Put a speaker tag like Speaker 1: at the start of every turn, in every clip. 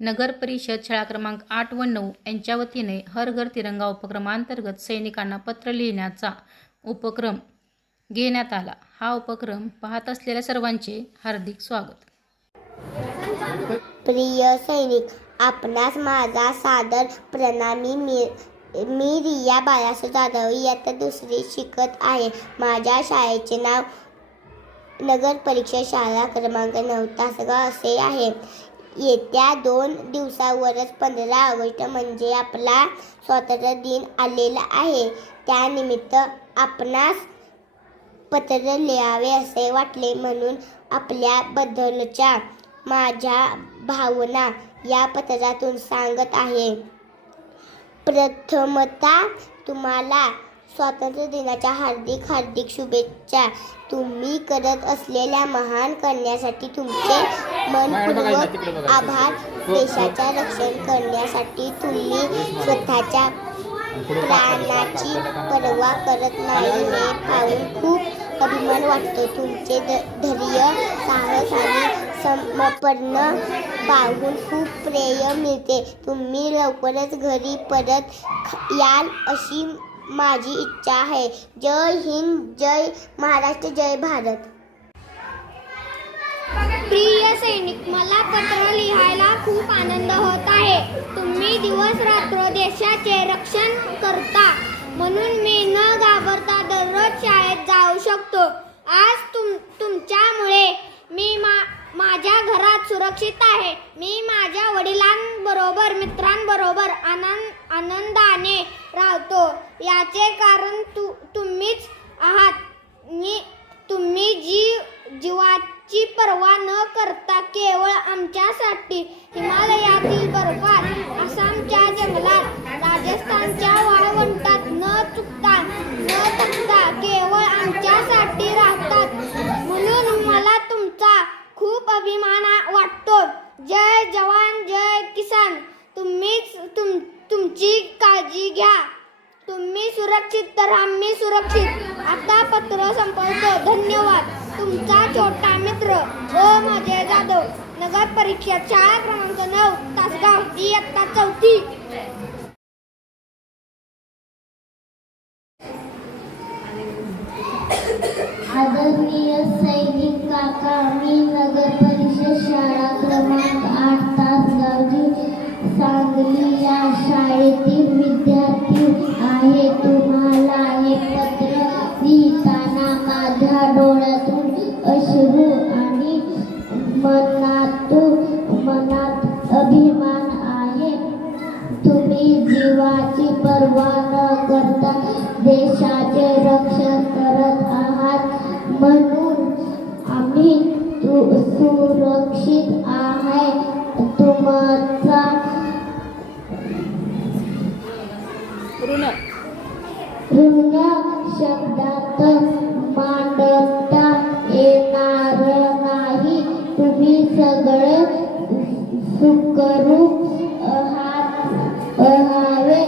Speaker 1: नगर परिषद शाळा क्रमांक आठ व नऊ यांच्या वतीने हर घर तिरंगा उपक्रमांतर्गत सैनिकांना पत्र लिहिण्याचा उपक्रम घेण्यात आला. हा उपक्रम पाहत असलेल्या सर्वांचे हार्दिक स्वागत.
Speaker 2: प्रिय सैनिक आपणास माझा सादर प्रणामी मी मी रिया बाळास जाधव इयत्ता दुसरी शिकत आहे. माझ्या शाळेचे नाव नगर परीक्षा शाळा क्रमांक नऊ तासगाव असे आहे. येत्या दोन दिवसावरच पंधरा ऑगस्ट म्हणजे आपला स्वातंत्र्य दिन आलेला आहे. त्यानिमित्त आपणास पत्र लिहावे असे वाटले म्हणून आपल्याबद्दलच्या माझ्या भावना या पत्रातून सांगत आहे. प्रथमतः तुम्हाला स्वातंत्र्य दिनाच्या हार्दिक हार्दिक शुभेच्छा. तुम्ही करत असलेल्या महान करण्यासाठी तुमचे मनपूर्वक आभार. देशाच्या रक्षण करण्यासाठी तुम्ही स्वतःच्या प्राणाची पर्वा करत नाही हे पाहून खूप अभिमान वाटतो. तुमचे धैर्य साहस आणि समर्पण पाहून खूप प्रेय मिळते. तुम्ही लवकरच घरी परत याल अशी माझी इच्छा आहे. जय हिंद जय महाराष्ट्र जय भारत.
Speaker 3: प्रिय सैनिक मला पत्र लिहायला खूप आनंद होत आहे. तुम्ही दिवस रात्र देशाचे रक्षण करता. म्हणून मी न घाबरता दररोज शाळेत जाऊ शकतो आज तुम तुमच्यामुळे मी मा माझ्या घरात सुरक्षित आहे. मी माझ्या वडिलांबरोबर मित्रांबरोबर आनंद आनंदाने राहतो. याचे कारण तु तुम्हीच आहात. मी तुम्ही जी जीवाची पर्वा न करता केवळ आमच्यासाठी हिमालयातील बर्फात आसामच्या जंगलात राजस्थानच्या वाळवंटात न चुकता न थकता केवळ आमच्यासाठी राहतात म्हणून मला तुमचा खूप अभिमान आ- जय जवान जय किसान. तुम्हीच तुम तुमची काळजी घ्या. तुम्ही सुरक्षित तर आम्ही सुरक्षित. आता पत्र संपवतो. धन्यवाद. तुमचा छोटा मित्र. हो, ओम अजय जाधव. नगर परीक्षा शाळा क्रमांक नऊ तासगाव इयत्ता चौथी.
Speaker 4: आदरणीय सैनिक काका मी नगर परिषद शाळा मनातून मनात अभिमान आहे. तुम्ही जीवाची पर्वा न करता देशाचे रक्षण करत आहात म्हणून आम्ही तु- सुरक्षित आहे. तुमचा ऋण. शब्दात मांडता सगळे सुखरू आहात राहावे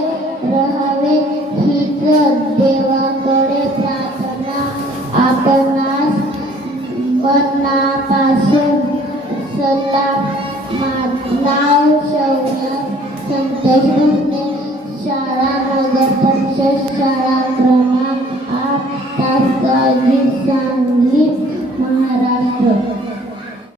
Speaker 4: राहावे. हीच देवाकडे प्रार्थना. आपणास मनापासून सल्ला नाव शौर्य संतोष शाळा